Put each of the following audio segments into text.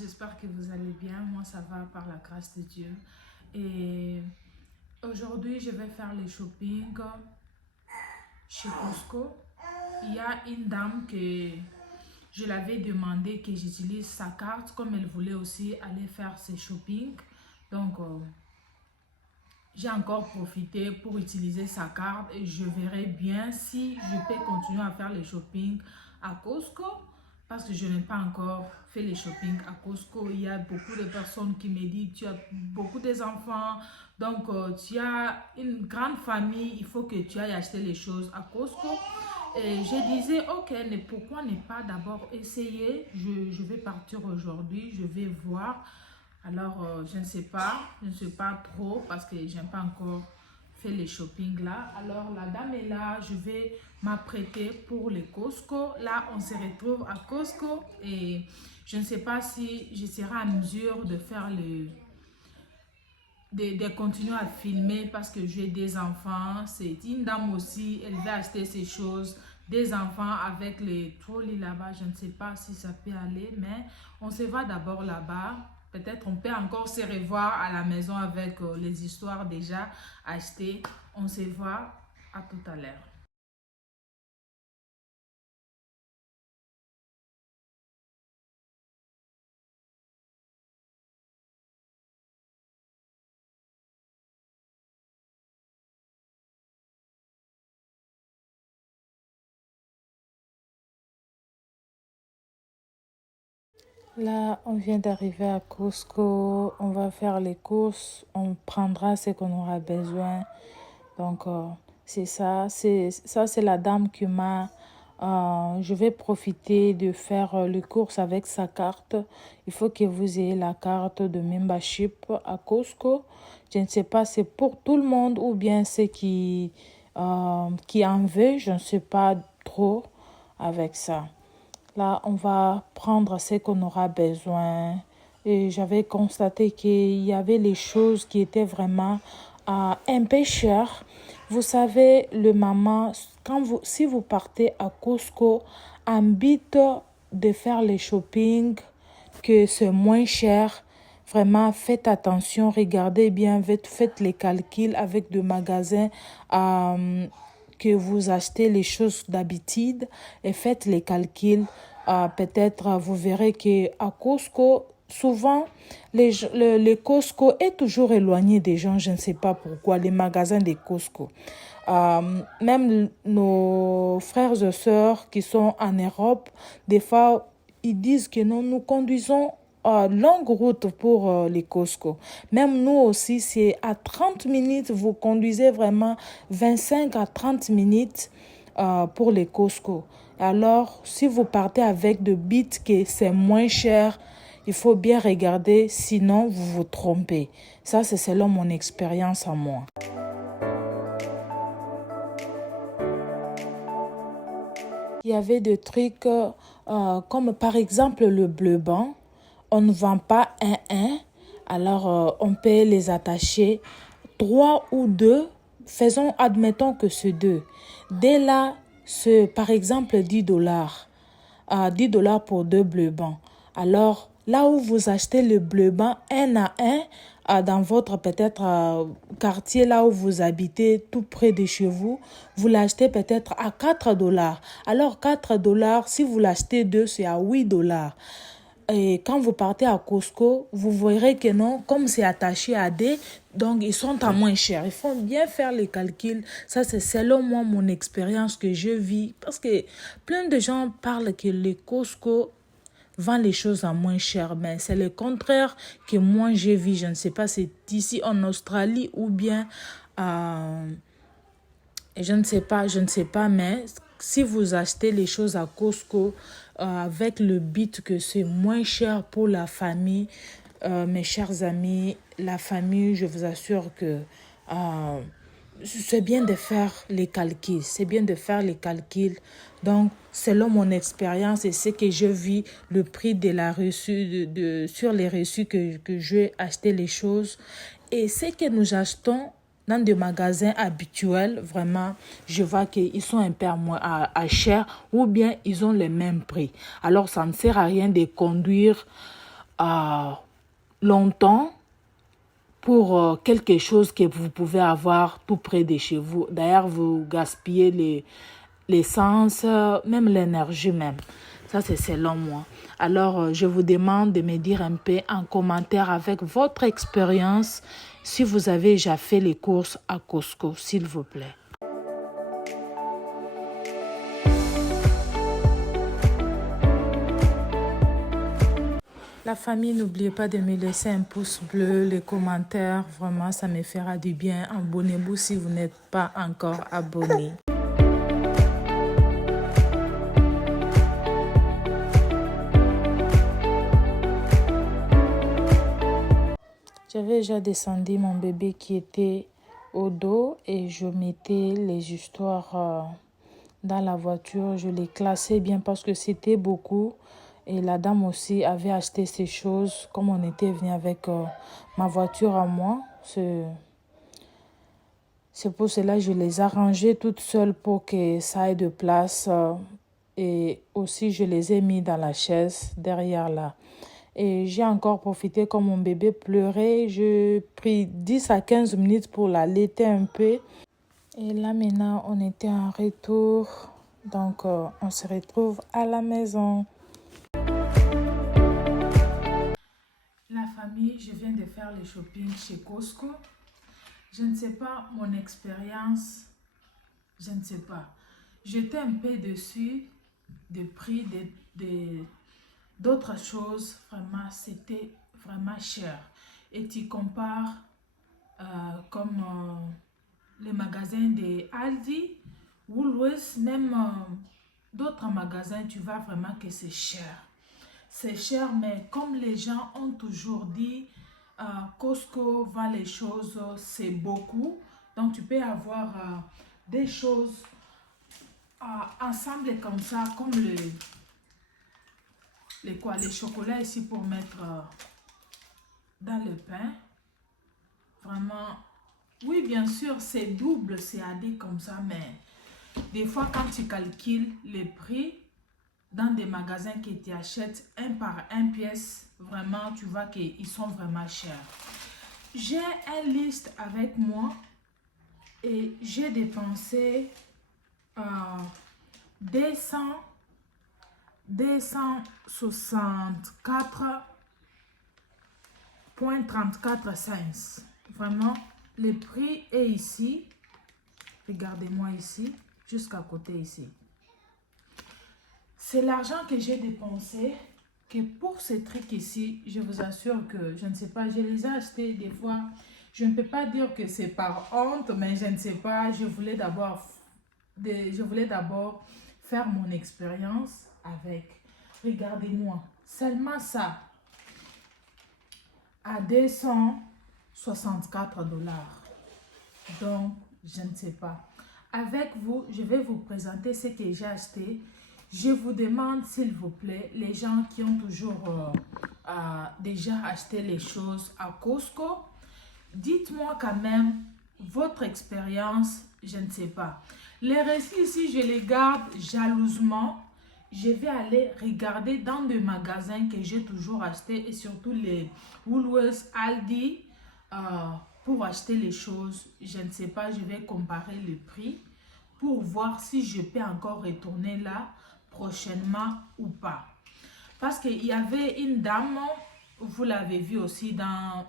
j'espère que vous allez bien. Moi, ça va par la grâce de Dieu. Et aujourd'hui, je vais faire les shopping chez Costco. Il y a une dame que je l'avais demandé que j'utilise sa carte comme elle voulait aussi aller faire ses shopping. Donc, j'ai encore profité pour utiliser sa carte et je verrai bien si je peux continuer à faire les shopping à Costco parce que je n'ai pas encore fait les shopping à Costco. Il y a beaucoup de personnes qui me disent tu as beaucoup d'enfants, donc tu as une grande famille, il faut que tu ailles acheter les choses à Costco. Et je disais ok, mais pourquoi ne pas d'abord essayer. Je vais partir aujourd'hui, je vais voir. Alors, je ne sais pas trop parce que je n'ai pas encore fait les shopping là. Alors, la dame est là, je vais m'apprêter pour les Costco. Là, on se retrouve à Costco et je ne sais pas si je serai à mesure de faire de continuer à filmer parce que j'ai des enfants. C'est une dame aussi, elle va acheter ses choses. Des enfants avec les trolleys là-bas, je ne sais pas si ça peut aller, mais on se va d'abord là-bas. Peut-être on peut encore se revoir à la maison avec les histoires déjà achetées. On se voit à tout à l'heure. Là, on vient d'arriver à Costco. On va faire les courses. On prendra ce qu'on aura besoin. Donc, c'est ça. C'est la dame qui m'a... je vais profiter de faire les courses avec sa carte. Il faut que vous ayez la carte de membership à Costco. Je ne sais pas, c'est pour tout le monde ou bien ceux qui en veulent. Je ne sais pas trop avec ça. Là, on va prendre ce qu'on aura besoin. Et j'avais constaté qu'il y avait les choses qui étaient vraiment un peu chères. Vous savez, le maman, si vous partez à Costco, invite de faire les shopping, que c'est moins cher. Vraiment, faites attention, regardez bien, faites les calculs avec des magasins que vous achetez les choses d'habitude et faites les calculs. Peut-être vous verrez qu'à Costco, souvent, les Costco est toujours éloigné des gens. Je ne sais pas pourquoi, les magasins des Costco. Même nos frères et sœurs qui sont en Europe, des fois, ils disent que non, nous conduisons longue route pour les Costco. Même nous aussi, c'est à 30 minutes, vous conduisez vraiment 25 à 30 minutes pour les Costco. Alors, si vous partez avec de bits que c'est moins cher, il faut bien regarder, sinon vous vous trompez. Ça, c'est selon mon expérience à moi. Il y avait des trucs comme par exemple le bleu blanc. On ne vend pas un. Alors, on peut les attacher 3 ou 2. Admettons que c'est 2. Dès là, c'est par exemple $10. 10 $ pour 2 bleus blancs. Alors, là où vous achetez le bleu blanc un à un, dans votre peut-être quartier, là où vous habitez, tout près de chez vous, vous l'achetez peut-être à 4 $. Alors, 4 $, si vous l'achetez 2, c'est à 8 $. Et quand vous partez à Costco, vous verrez que non, comme c'est attaché à des, donc ils sont à moins cher. Il faut bien faire les calculs. Ça, c'est selon moi mon expérience que je vis. Parce que plein de gens parlent que les Costco vendent les choses à moins cher. Mais c'est le contraire que moi je vis. Je ne sais pas si c'est ici en Australie ou bien je ne sais pas, mais si vous achetez les choses à Costco avec le but que c'est moins cher pour la famille, mes chers amis, la famille, je vous assure que c'est bien de faire les calculs. C'est bien de faire les calculs. Donc, selon mon expérience et ce que je vis, le prix de la reçue, sur les reçus que j'ai acheté les choses et ce que nous achetons dans des magasins habituels, vraiment, je vois qu'ils sont un peu à cher ou bien ils ont le même prix. Alors, ça ne sert à rien de conduire longtemps pour quelque chose que vous pouvez avoir tout près de chez vous. D'ailleurs, vous gaspillez l'essence, même l'énergie même. Ça, c'est selon moi. Alors, je vous demande de me dire un peu en commentaire avec votre expérience si vous avez déjà fait les courses à Costco, s'il vous plaît. La famille, n'oubliez pas de me laisser un pouce bleu, les commentaires. Vraiment, ça me fera du bien. Abonnez-vous si vous n'êtes pas encore abonné. J'avais déjà descendu mon bébé qui était au dos et je mettais les histoires dans la voiture. Je les classais bien parce que c'était beaucoup. Et la dame aussi avait acheté ces choses comme on était venu avec ma voiture à moi. C'est pour cela que je les ai rangées toutes seules pour que ça ait de place. Et aussi, je les ai mis dans la chaise derrière là. Et j'ai encore profité quand mon bébé pleurait. J'ai pris 10 à 15 minutes pour l'allaiter un peu. Et là maintenant, on était en retour. Donc, on se retrouve à la maison. La famille, je viens de faire le shopping chez Costco. Je ne sais pas mon expérience. Je ne sais pas. J'étais un peu dessus des prix d'autres choses. Vraiment, c'était vraiment cher. Et tu compares comme les magasins de Aldi, Woolworths, même d'autres magasins, tu vois vraiment que c'est cher. C'est cher, mais comme les gens ont toujours dit, Costco vend les choses, c'est beaucoup. Donc, tu peux avoir des choses ensemble comme ça, comme les chocolats ici pour mettre dans le pain. Vraiment, oui, bien sûr, c'est double, c'est AD comme ça, mais des fois, quand tu calcules les prix dans des magasins que tu achètes un par un pièce, vraiment, tu vois qu'ils sont vraiment chers. J'ai une liste avec moi et j'ai dépensé 264,34 cents. Vraiment, le prix est ici. Regardez-moi ici, jusqu'à côté ici. C'est l'argent que j'ai dépensé, que pour ces trucs ici, je vous assure que, je ne sais pas, je les ai achetés des fois. Je ne peux pas dire que c'est par honte, mais je ne sais pas, je voulais d'abord faire mon expérience avec. Regardez-moi, seulement ça, à 264 $. Donc, je ne sais pas. Avec vous, je vais vous présenter ce que j'ai acheté. Je vous demande, s'il vous plaît, les gens qui ont toujours déjà acheté les choses à Costco, dites-moi quand même votre expérience, je ne sais pas. Les récits ici, je les garde jalousement. Je vais aller regarder dans des magasins que j'ai toujours acheté et surtout les Woolworths, Aldi, pour acheter les choses. Je ne sais pas, je vais comparer le prix pour voir si je peux encore retourner là prochainement ou pas. Parce qu'il y avait une dame, vous l'avez vu aussi dans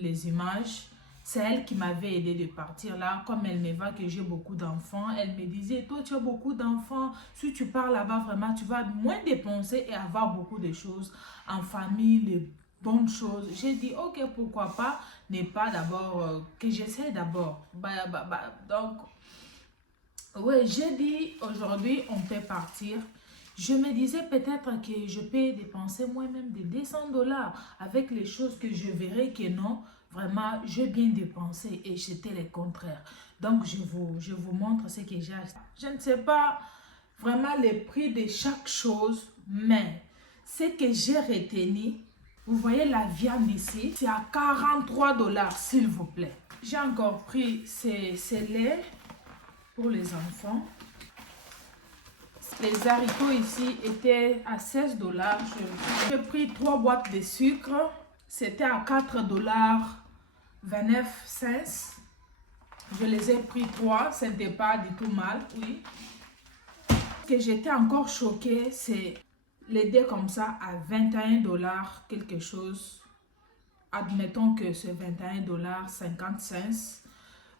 les images, c'est elle qui m'avait aidé de partir là. Comme elle me voit que j'ai beaucoup d'enfants, elle me disait, toi tu as beaucoup d'enfants, si tu pars là-bas vraiment, tu vas moins dépenser et avoir beaucoup de choses en famille, les bonnes choses. J'ai dit, ok, pourquoi pas, n'est pas d'abord, que j'essaie d'abord. Donc, oui, j'ai dit, aujourd'hui, on peut partir. Je me disais peut-être que je peux dépenser moi-même de 200 $ avec les choses que je verrais que non, vraiment, j'ai bien dépensé et c'était le contraire. Donc, je vous montre ce que j'ai acheté. Je ne sais pas vraiment le prix de chaque chose, mais ce que j'ai retenu, vous voyez la viande ici, c'est à 43 $, s'il vous plaît. J'ai encore pris ces laits pour les enfants. Les haricots ici étaient à 16 $. J'ai pris 3 boîtes de sucre. C'était à 4 $29 cents. Je les ai pris 3. Ce n'était pas du tout mal, oui. Ce que j'étais encore choquée, c'est les dés comme ça à 21 $ quelque chose. Admettons que c'est 21 50 cents.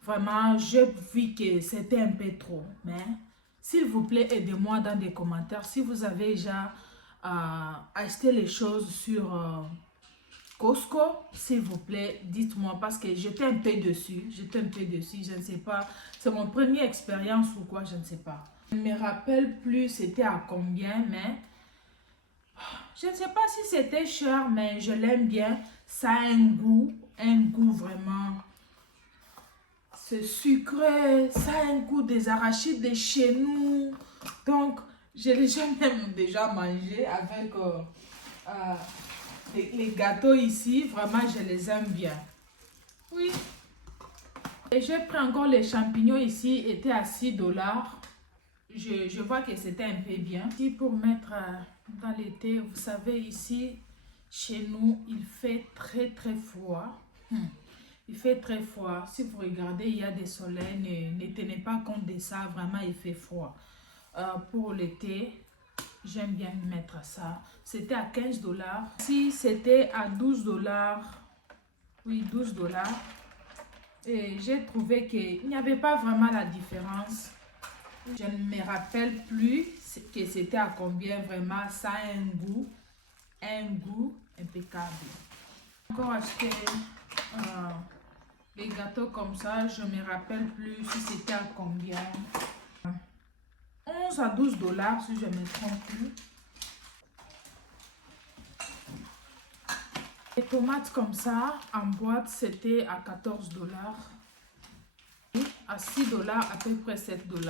Vraiment, j'ai vu que c'était un peu trop. Mais s'il vous plaît, aidez-moi dans les commentaires. Si vous avez déjà acheté les choses sur Costco, s'il vous plaît, dites-moi. Parce que j'étais un peu dessus. Je ne sais pas. C'est mon première expérience ou quoi, je ne sais pas. Je ne me rappelle plus c'était à combien, mais je ne sais pas si c'était cher, mais je l'aime bien. Ça a un goût vraiment. C'est sucré, ça a un goût des arachides de chez nous. Donc, je l'ai même déjà mangé avec les gâteaux ici. Vraiment, je les aime bien. Oui. Et j'ai pris encore les champignons ici, étaient à 6 $. Je vois que c'était un peu bien. Ici, pour mettre dans l'été, vous savez, ici, chez nous, il fait très très froid. Il fait très froid. Si vous regardez, il y a des soleils. Ne tenez pas compte de ça. Vraiment, il fait froid. Pour l'été, j'aime bien mettre ça. C'était à 15 $. Si c'était à 12 $. Oui, 12 $. Et j'ai trouvé qu'il n'y avait pas vraiment la différence. Je ne me rappelle plus que c'était à combien. Vraiment, ça a un goût impeccable. Encore acheté les gâteaux comme ça, je ne me rappelle plus si c'était à combien. 11 à 12 $ si je ne me trompe plus. Les tomates comme ça, en boîte, c'était à 14 $. Et à 6 $, à peu près 7 $.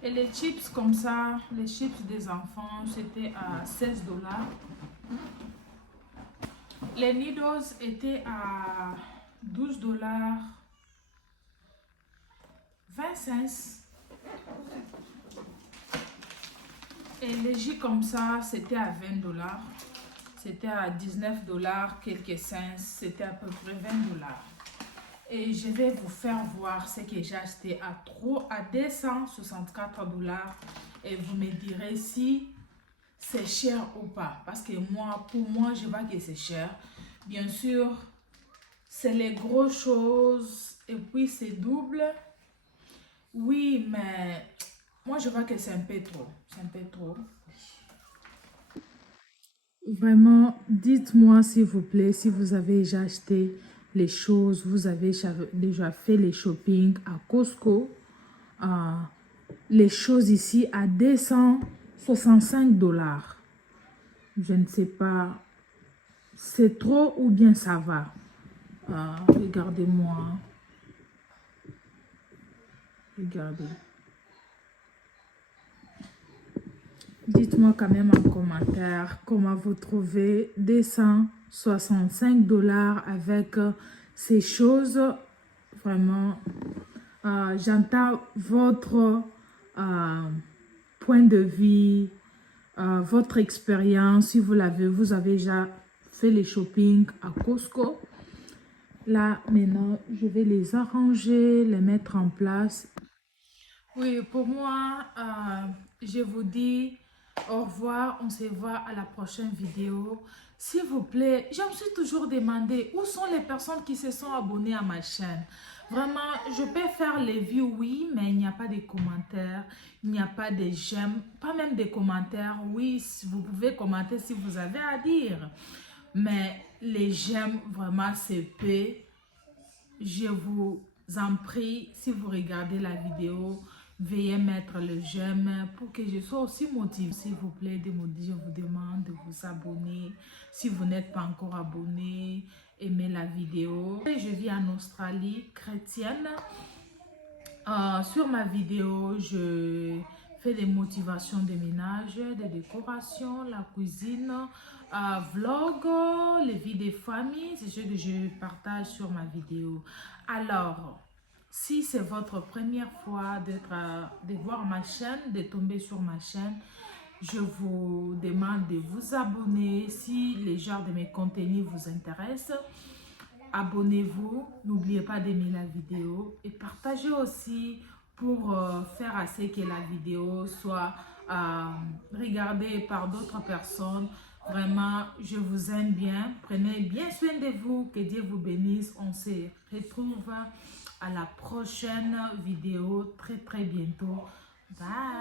Et les chips comme ça, les chips des enfants, c'était à 16 $. Les Nidos étaient à 12 $, 20 cents. Et les jus comme ça, c'était à 20 $. C'était à 19 $, quelques cents. C'était à peu près 20 $. Et je vais vous faire voir ce que j'ai acheté à 264 $. Et vous me direz si c'est cher ou pas. Parce que moi, pour moi, je vois que c'est cher. Bien sûr, c'est les grosses choses. Et puis, c'est double. Oui, mais moi, je vois que c'est un peu trop. C'est un peu trop. Vraiment, dites-moi s'il vous plaît si vous avez déjà acheté les choses, vous avez déjà fait les shopping à Costco. Les choses ici à 265 $. Je ne sais pas, c'est trop ou bien ça va. Regardez-moi. Regardez. Dites-moi quand même en commentaire comment vous trouvez 265 $ avec ces choses. Vraiment, j'entends votre point de vue, votre expérience. Si vous avez déjà fait les shopping à Costco. Là, maintenant, je vais les arranger, les mettre en place. Oui, pour moi, je vous dis au revoir. On se voit à la prochaine vidéo. S'il vous plaît, je me suis toujours demandé où sont les personnes qui se sont abonnées à ma chaîne. Vraiment, je peux faire les vues, oui, mais il n'y a pas de commentaires, il n'y a pas de j'aime, pas même des commentaires. Oui, vous pouvez commenter si vous avez à dire, mais les j'aime, vraiment, c'est peu. Je vous en prie, si vous regardez la vidéo, veuillez mettre le j'aime pour que je sois aussi motivée. S'il vous plaît, je vous demande de vous abonner. Si vous n'êtes pas encore abonné, aimez la vidéo. Je vis en Australie chrétienne. Sur ma vidéo, je fais des motivations de ménage, des décorations, la cuisine, vlog, les vies des familles, c'est ce que je partage sur ma vidéo. Alors, si c'est votre première fois de voir ma chaîne, de tomber sur ma chaîne, je vous demande de vous abonner si les genres de mes contenus vous intéressent. Abonnez-vous, n'oubliez pas d'aimer la vidéo et partagez aussi pour faire à ce que la vidéo soit regardée par d'autres personnes. Vraiment, je vous aime bien. Prenez bien soin de vous. Que Dieu vous bénisse. On se retrouve à la prochaine vidéo très bientôt. Bye.